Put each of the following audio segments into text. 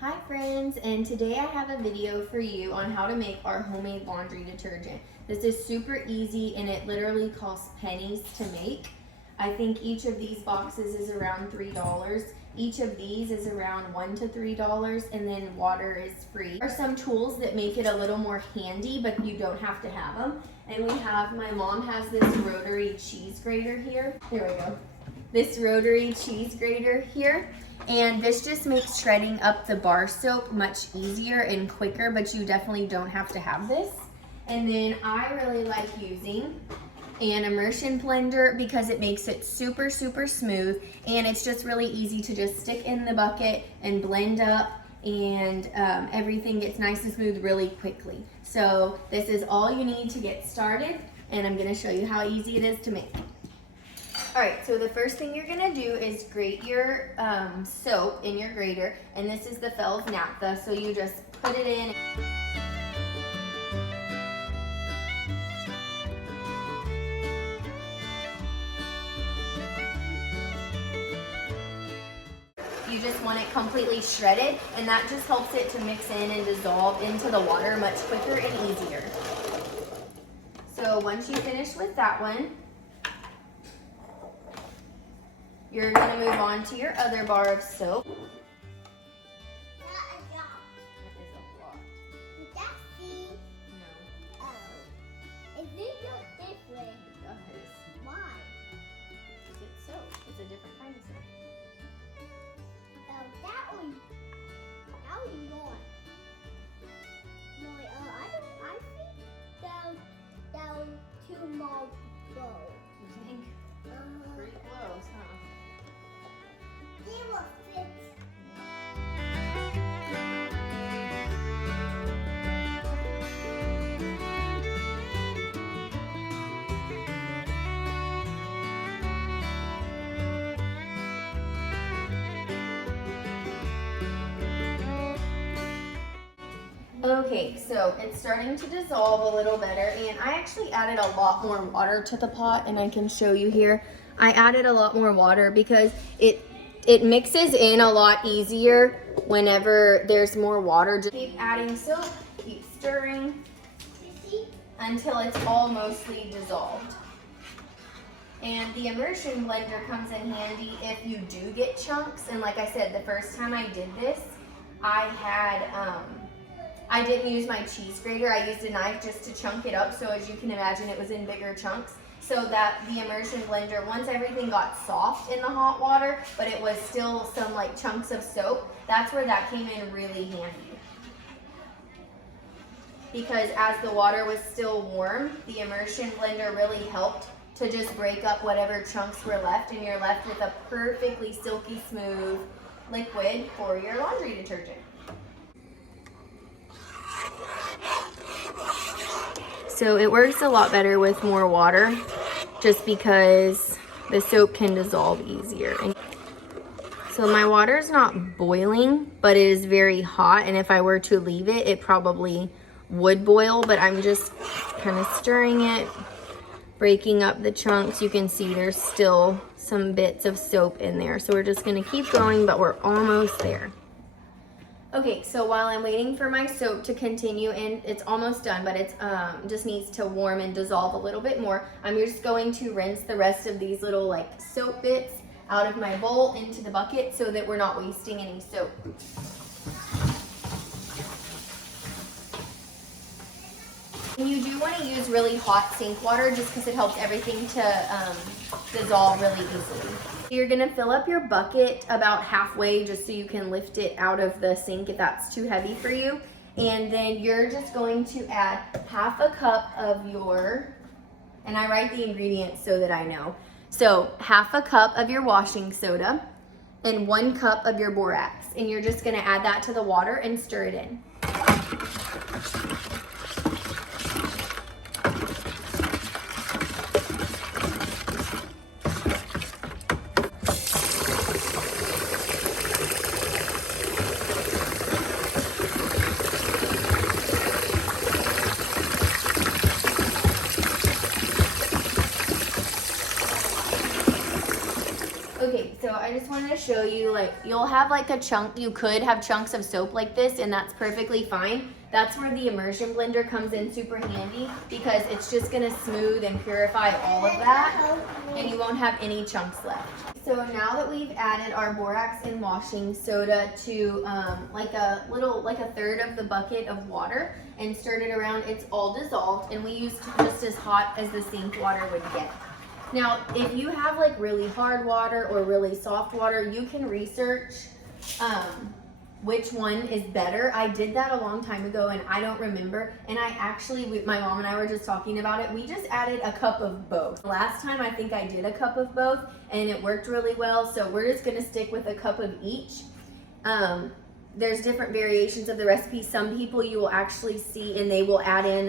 Hi friends, and today I have a video for you on how to make our homemade laundry detergent. This is super easy and it literally costs pennies to make. I think each of these boxes is around $3. Each of these is around $1 to $3, and then water is free. There are some tools that make it a little more handy, but you don't have to have them. And my mom has this rotary cheese grater here. There we go. This rotary cheese grater here. And this just makes shredding up the bar soap much easier and quicker, but you definitely don't have to have this. And then I really like using an immersion blender because it makes it super smooth, and it's just really easy to just stick in the bucket and blend up, and everything gets nice and smooth really quickly. So this is all you need to get started, and I'm going to show you how easy it is to make. Alright, so the first thing you're going to do is grate your soap in your grater, and this is the Fels Naptha, so you just put it in. You just want it completely shredded, and that just helps it to mix in and dissolve into the water much quicker and easier. So once you finish with that one, you're going to move on to your other bar of soap. Pretty close, huh? They will fit. Okay, so it's starting to dissolve a little better, and I actually added a lot more water to the pot, and I can show you here. I added a lot more water because it mixes in a lot easier whenever there's more water. Just keep adding soap, keep stirring until it's all mostly dissolved. And the immersion blender comes in handy if you do get chunks, and like I said, the first time I did this, I didn't use my cheese grater. I used a knife just to chunk it up, so as you can imagine, it was in bigger chunks, so that the immersion blender, once everything got soft in the hot water, but it was still some like chunks of soap, that's where that came in really handy. Because as the water was still warm, the immersion blender really helped to just break up whatever chunks were left, and you're left with a perfectly silky smooth liquid for your laundry detergent. So it works a lot better with more water just because the soap can dissolve easier. So my water is not boiling, but it is very hot, and if I were to leave it, it probably would boil, but I'm just kind of stirring it, breaking up the chunks. You can see there's still some bits of soap in there, so we're just going to keep going, but we're almost there. Okay, so while I'm waiting for my soap to continue, and it's almost done, but it's just needs to warm and dissolve a little bit more, I'm just going to rinse the rest of these little like soap bits out of my bowl into the bucket so that we're not wasting any soap. And you do want to use really hot sink water just because it helps everything to dissolve really easily. You're going to fill up your bucket about halfway just so you can lift it out of the sink if that's too heavy for you. And then you're just going to add half a cup of your, and I write the ingredients so that I know. So half a cup of your washing soda and 1 cup of your borax. And you're just going to add that to the water and stir it in. Okay, so I just wanted to show you, like, you'll have like a chunk, you could have chunks of soap like this, and that's perfectly fine. That's where the immersion blender comes in super handy, because it's just gonna smooth and purify all of that, and you won't have any chunks left. So now that we've added our borax and washing soda to like a third of the bucket of water and stirred it around, it's all dissolved, and we used just as hot as the sink water would get. Now, if you have like really hard water or really soft water, you can research which one is better. I did that a long time ago and I don't remember. And I actually, my mom and I were just talking about it. We just added a cup of both. Last time I think I did a cup of both and it worked really well. So we're just gonna stick with a cup of each. There's different variations of the recipe. Some people you will actually see and they will add in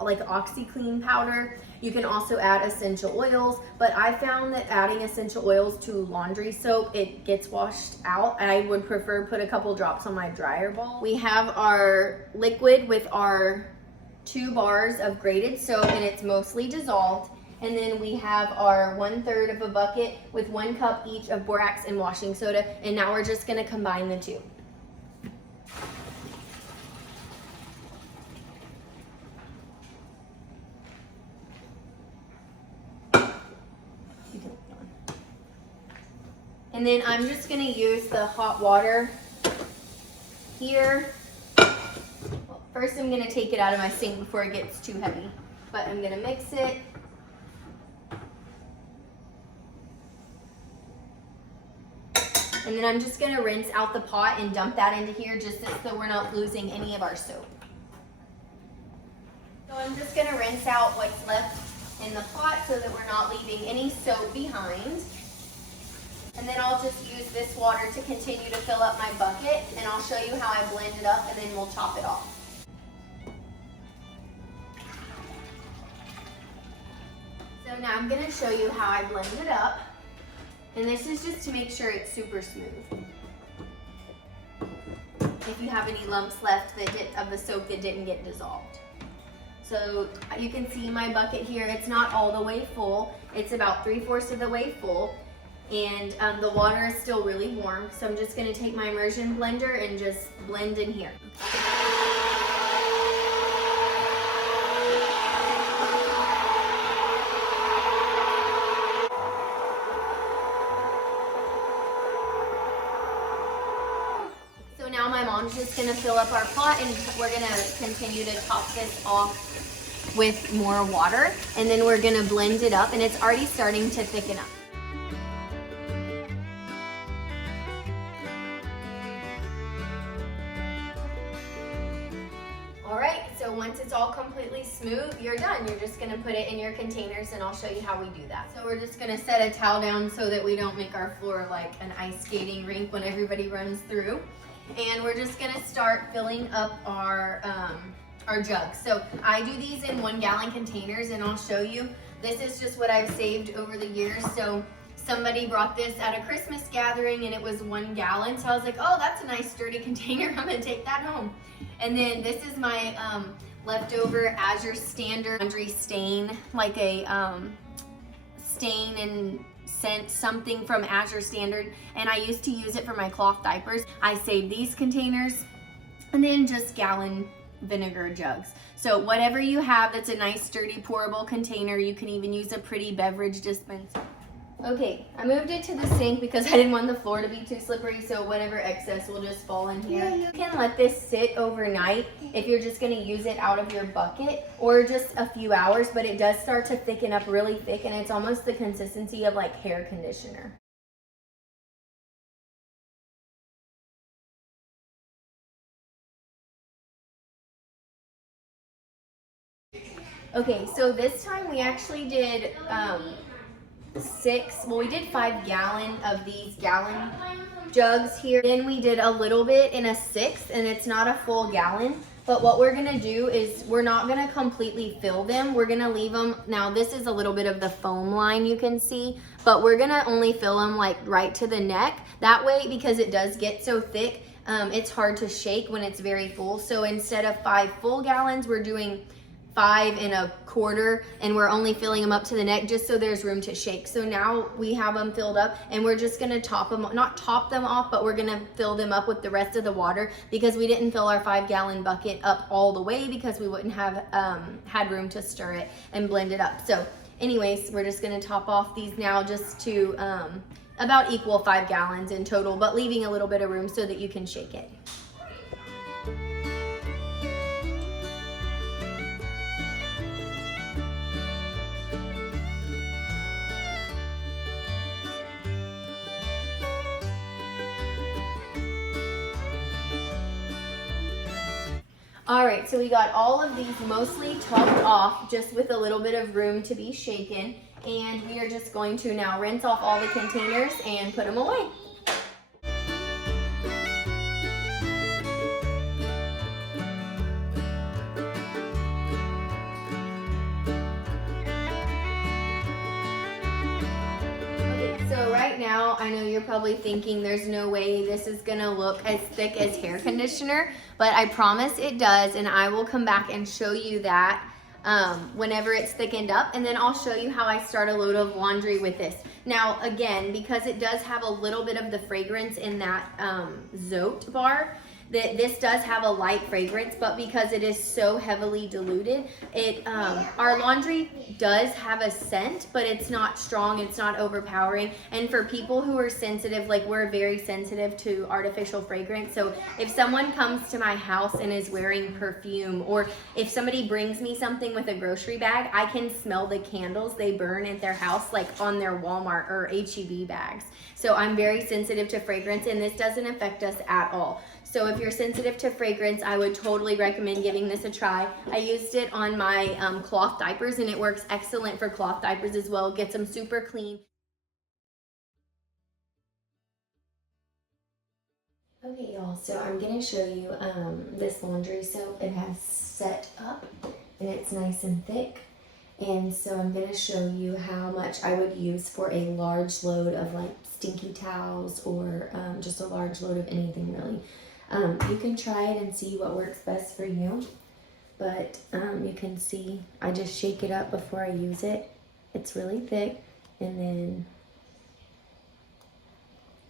like OxyClean powder. You can also add essential oils, but I found that adding essential oils to laundry soap, it gets washed out. I would prefer put a couple drops on my dryer ball. We have our liquid with our 2 bars of grated soap, and it's mostly dissolved. And then we have our 1/3 of a bucket with 1 cup each of borax and washing soda. And now we're just gonna combine the two. And then I'm just gonna use the hot water here. Well, first I'm gonna take it out of my sink before it gets too heavy, but I'm gonna mix it. And then I'm just gonna rinse out the pot and dump that into here just so we're not losing any of our soap. So I'm just gonna rinse out what's left in the pot so that we're not leaving any soap behind. And then I'll just use this water to continue to fill up my bucket, and I'll show you how I blend it up, and then we'll top it off. So now I'm going to show you how I blend it up, and this is just to make sure it's super smooth. If you have any lumps left of the soap that didn't get dissolved. So you can see my bucket here, it's not all the way full, it's about 3/4 of the way full. And the water is still really warm, so I'm just gonna take my immersion blender and just blend in here. So now my mom's just gonna fill up our pot, and we're gonna continue to top this off with more water, and then we're gonna blend it up, and it's already starting to thicken up. Alright, so once it's all completely smooth, you're done. You're just going to put it in your containers, and I'll show you how we do that. So we're just going to set a towel down so that we don't make our floor like an ice skating rink when everybody runs through. And we're just going to start filling up our jugs. So I do these in 1 gallon containers, and I'll show you. This is just what I've saved over the years. So somebody brought this at a Christmas gathering, and it was 1 gallon. So I was like, oh, that's a nice sturdy container. I'm going to take that home. And then this is my leftover Azure Standard laundry stain, like a stain and scent something from Azure Standard. And I used to use it for my cloth diapers. I saved these containers, and then just gallon vinegar jugs. So whatever you have that's a nice sturdy pourable container, you can even use a pretty beverage dispenser. Okay, I moved it to the sink because I didn't want the floor to be too slippery, so whatever excess will just fall in here. You can let this sit overnight if you're just going to use it out of your bucket, or just a few hours, but it does start to thicken up really thick, and it's almost the consistency of like hair conditioner. Okay, so this time we actually did we did 5 gallon of these gallon jugs here. Then we did a little bit in a 6th, and it's not a full gallon. But what we're gonna do is we're not gonna completely fill them. We're gonna leave them, now this is a little bit of the foam line you can see, but we're gonna only fill them like right to the neck. That way, because it does get so thick, it's hard to shake when it's very full. So instead of 5 full gallons, we're doing 5 1/4, and we're only filling them up to the neck just so there's room to shake. So now we have them filled up, and we're just gonna not top them off, but we're gonna fill them up with the rest of the water because we didn't fill our 5-gallon bucket up all the way because we wouldn't have had room to stir it and blend it up. So anyways, we're just gonna top off these now just to about equal 5 gallons in total, but leaving a little bit of room so that you can shake it. All right, so we got all of these mostly topped off just with a little bit of room to be shaken. And we are just going to now rinse off all the containers and put them away. So right now, I know you're probably thinking there's no way this is gonna look as thick as hair conditioner, but I promise it does, and I will come back and show you that whenever it's thickened up, and then I'll show you how I start a load of laundry with this. Now, again, because it does have a little bit of the fragrance in that Zote bar, that this does have a light fragrance, but because it is so heavily diluted, our laundry does have a scent, but it's not strong, it's not overpowering. And for people who are sensitive, like we're very sensitive to artificial fragrance, so if someone comes to my house and is wearing perfume, or if somebody brings me something with a grocery bag, I can smell the candles they burn at their house, like on their Walmart or H-E-B bags. So I'm very sensitive to fragrance, and this doesn't affect us at all. So if you're sensitive to fragrance, I would totally recommend giving this a try. I used it on my cloth diapers, and it works excellent for cloth diapers as well. Gets them super clean. Okay, y'all, so I'm gonna show you this laundry soap. It has set up, and it's nice and thick. And so I'm gonna show you how much I would use for a large load of like stinky towels, or just a large load of anything really. You can try it and see what works best for you, but you can see I just shake it up before I use it. It's really thick, and then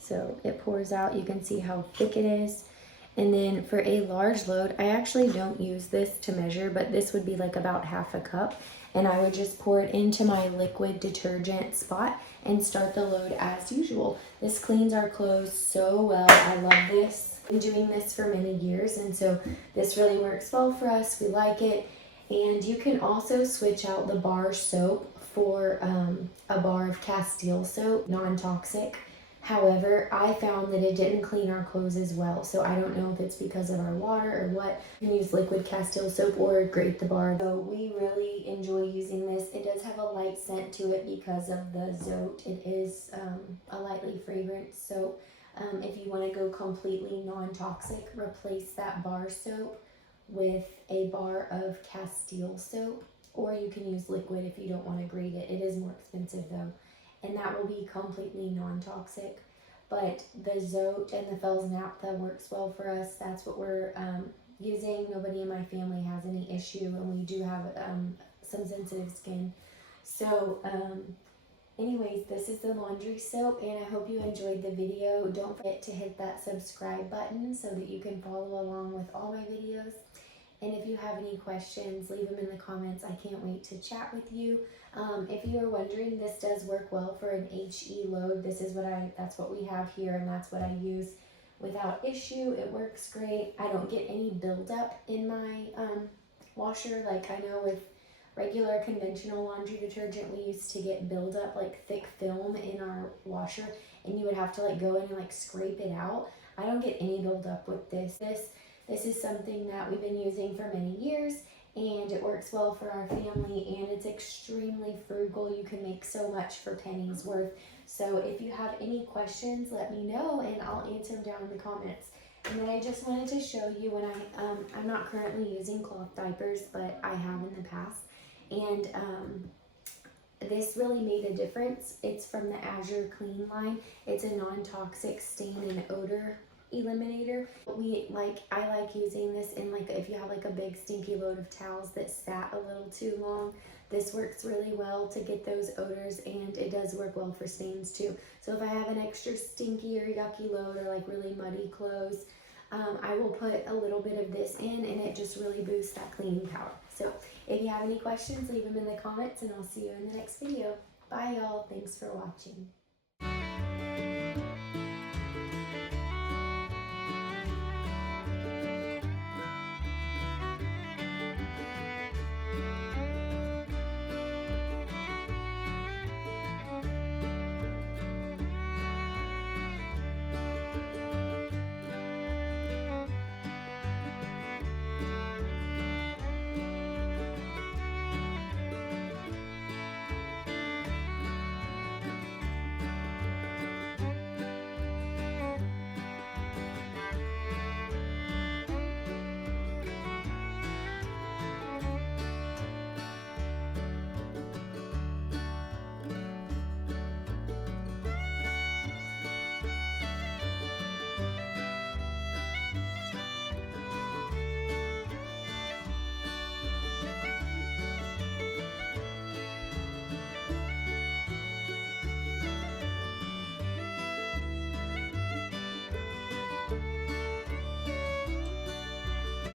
so it pours out. You can see how thick it is. And then for a large load, I actually don't use this to measure, but this would be like about 1/2 cup. And I would just pour it into my liquid detergent spot and start the load as usual. This cleans our clothes so well. I love this. I've been doing this for many years, and so this really works well for us. We like it. And you can also switch out the bar soap for a bar of castile soap, non-toxic. However, I found that it didn't clean our clothes as well, so I don't know if it's because of our water or what. You can use liquid castile soap or grate the bar. So we really enjoy using this. It does have a light scent to it because of the Zote. It is a lightly fragrant soap. If you want to go completely non-toxic, replace that bar soap with a bar of castile soap, or you can use liquid if you don't want to grate it. It is more expensive though. And that will be completely non-toxic. But the Zote and the Fels Naptha works well for us. That's what we're using. Nobody in my family has any issue, and we do have some sensitive skin. So anyways, this is the laundry soap, and I hope you enjoyed the video. Don't forget to hit that subscribe button so that you can follow along with all my videos. And if you have any questions, leave them in the comments. I can't wait to chat with you. If you are wondering, this does work well for an HE load. That's what we have here, and that's what I use without issue. It works great. I don't get any buildup in my washer. Like I know with regular conventional laundry detergent, we used to get buildup, like thick film in our washer, and you would have to like go in and like scrape it out. I don't get any buildup with this. This is something that we've been using for many years, and it works well for our family, and it's extremely frugal. You can make so much for pennies worth. So if you have any questions, let me know, and I'll answer them down in the comments. And then I just wanted to show you when I'm not currently using cloth diapers, but I have in the past. And this really made a difference. It's from the Azure Clean line. It's a non-toxic stain and odor eliminator. I like using this in like if you have like a big stinky load of towels that sat a little too long. This works really well to get those odors, and it does work well for stains too. So if I have an extra stinky or yucky load or like really muddy clothes, I will put a little bit of this in, and it just really boosts that cleaning power. So if you have any questions, leave them in the comments, and I'll see you in the next video. Bye y'all, thanks for watching.